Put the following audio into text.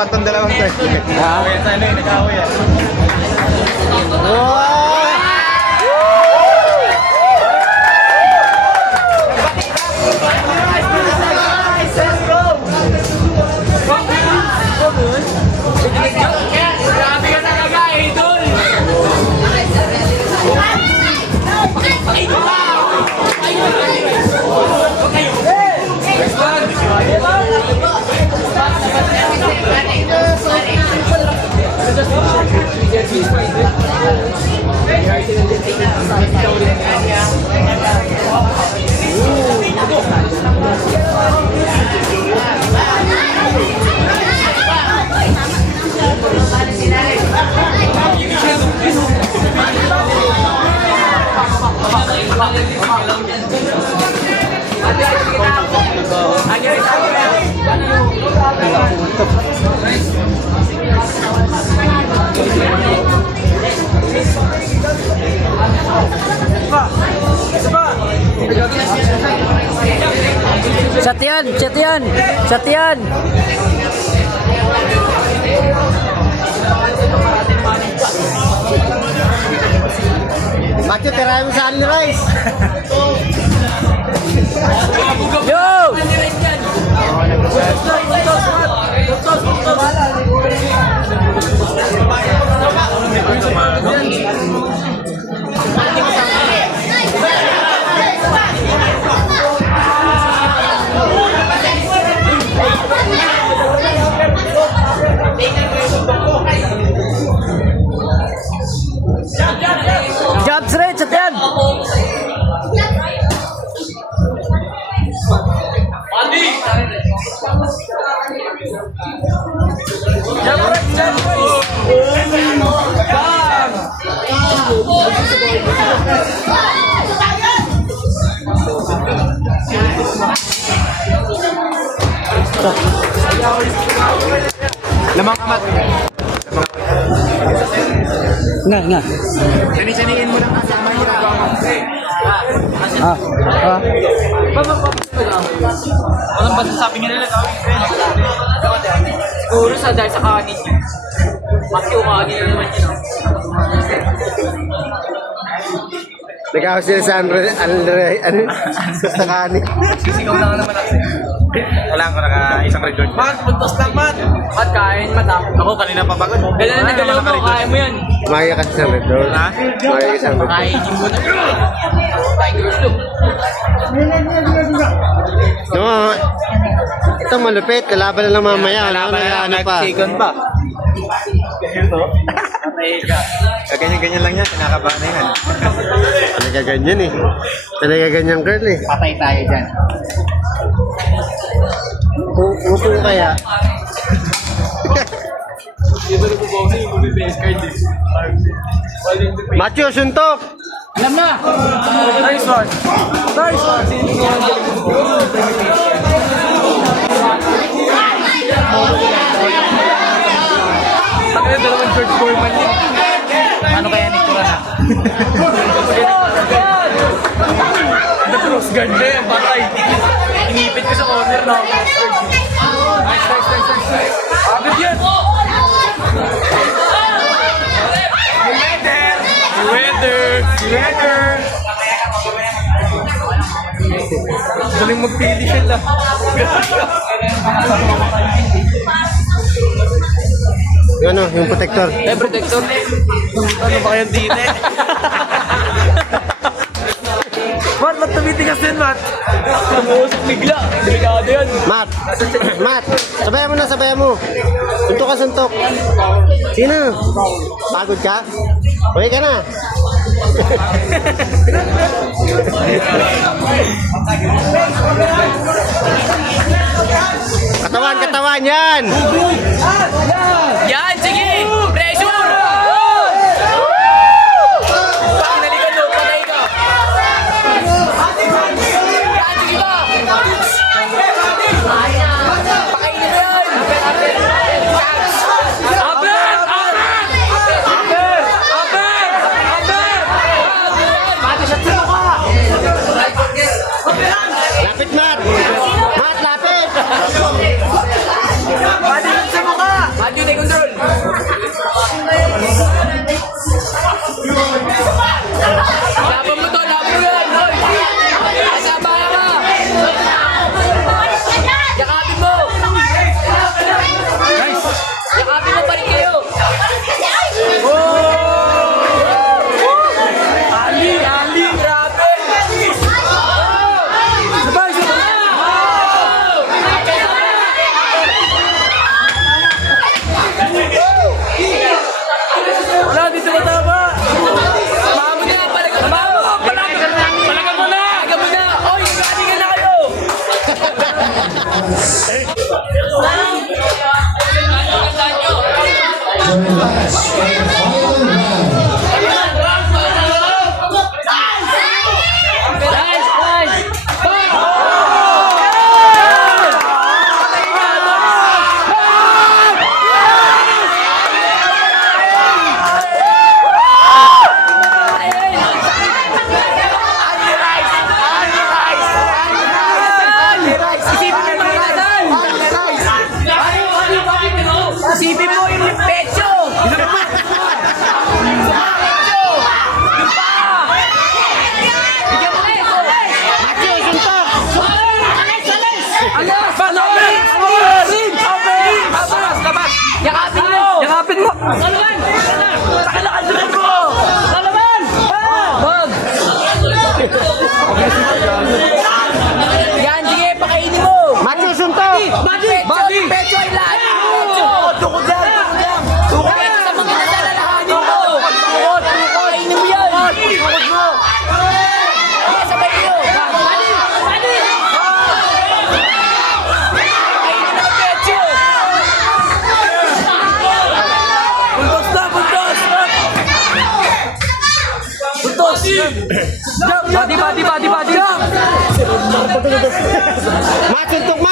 Patong dalawang first. Ha? Kaya sana yung nag-away yan. Wow! Grabe ka talaga, idol! Satian, Satian, Satian. Macho, tirahin mo sa Only Rice. Yo! Jump straight, Satian. Lamang kamat. Nga. Sani-saniin mo lang kasama mo na. Ah. Ah. Anong masasabi niya nila gawin ko yun? Siguro sa dahil sa kanin niya. Maki umanin na naman yun. Nag-awas sila sa sa kanin. Sisigaw na naman ako. Wala ko isang record. Mat, puntos lang, Mat. Mat, kain, Mat. Ako kanina pa pagod. Ganun na galaw mo, kaya mo yan. Maya ka sa record. Ha? Maya ka sa record. Kainin mo na. Tiger look. No, ito malupit. Kalaban na lang mamaya. Ano pa? pa. Ganyan-ganyan lang yan. Kinakabahan na yan. Talaga ganyan eh. Talaga ganyan girl eh. Patay tayo dyan. Upo kaya. Macho, suntok! Alam na! Nice one! Nice one! Takaya dalawang George Foreman yun. Ano kaya ni Kurana? Cross guard na yan, patay. Inipit ko sa corner na. Nice. Agad yan! Weather! Galing magpili sila. Yung ano, yung protector. Protector. Ano ba kayo dito eh? Mat, tumitigas din, Mat. Tumuusok bigla. Delikado yan. Matt, sabayan mo. Suntok ka, suntok. Sino? Pagod ka? Uwi ka na. Katawan yan. Yan, sige! Pressure! Pinalikan mo, patay ka. Yan, sige ba? Pakainin mo yan! Lapit, Matt. Matt, lapit. Pati last and final round. Isipin mo yung pecho! Yakapin mo! Yakapin mo! Salaman! Sakalakan mo! Salaman! Wag! Yan, sige, pakainin mo! Matthew, suntok! Pecho! Pecho ay lahat! Pecho! Tukod lang! Tukod lang! Sa mga nasalalahanin mo! Tukod! Pakainin mo yan! Tukod mo! Sige, sabay niyo! Pakainin mo ang pecho! Buntos na! Buntos! Buntos! Badi! Mat, suntok, Mat!